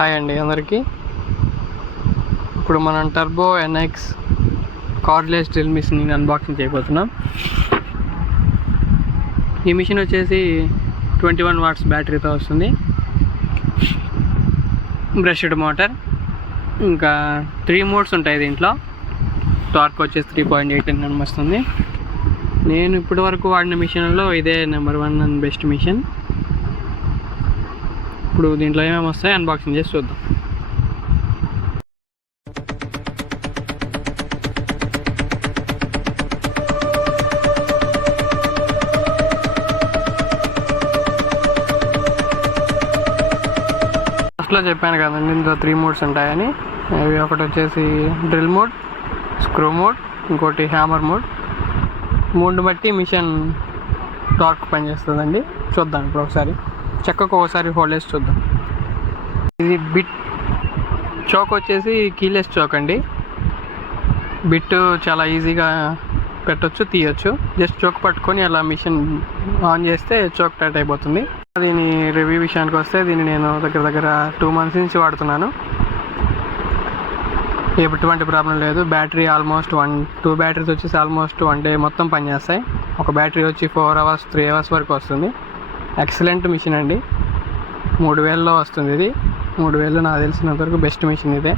Hi అండి అందరికీ. ఇప్పుడు మనం turbo NX cordless drill machine unboxing చేయబోతున్నాం. ఈ మిషన్ వచ్చేసి 21 వాట్స్ బ్యాటరీతో వస్తుంది. బ్రష్డ్ మోటార్, ఇంకా 3 మోడ్స్ ఉంటాయి దీంట్లో. టార్క్ వచ్చేసి 3.8 Nm వస్తుంది. నేను ఇప్పటి వరకు వాడిన మిషన్లో ఇదే నెంబర్ 1 అండ్ బెస్ట్ మిషన్. ఇప్పుడు దీంట్లో ఏమేమి వస్తాయి అన్బాక్సింగ్ చేసి చూద్దాం. ఫస్ట్లో చెప్పాను కదండి ఇందులో 3 మోడ్స్ ఉంటాయని. అవి ఒకటి వచ్చేసి డ్రిల్ మోడ్, స్క్రూ మోడ్, ఇంకోటి హ్యామర్ మోడ్. మూడు బట్టి మిషన్ టార్క్ పనిచేస్తుందండి. చూద్దాం ఇప్పుడు ఒకసారి చెక్కకు ఒకసారి హోల్డ్ చేసి చూద్దాం. ఇది బిట్ చోక్ వచ్చేసి కీలెస్ చోక్ అండి. బిట్ చాలా ఈజీగా పెట్టొచ్చు, తీయొచ్చు. జస్ట్ చోక్ పట్టుకొని అలా మిషన్ ఆన్ చేస్తే చోక్ టైట్ అయిపోతుంది. దీని రివ్యూ విషయానికి వస్తే దీన్ని నేను దగ్గర 2 months నుంచి వాడుతున్నాను. ఎటువంటి ప్రాబ్లం లేదు. బ్యాటరీ ఆల్మోస్ట్ 2 బ్యాటరీస్ వచ్చేసి ఆల్మోస్ట్ 1 day మొత్తం పనిచేస్తాయి. ఒక బ్యాటరీ వచ్చి 4 hours 3 hours వరకు వస్తుంది. ఎక్సలెంట్ మిషన్ అండి. 3000లో వస్తుంది. ఇది 3000 నాకు తెలిసినంత వరకు బెస్ట్ మిషన్ ఇదే.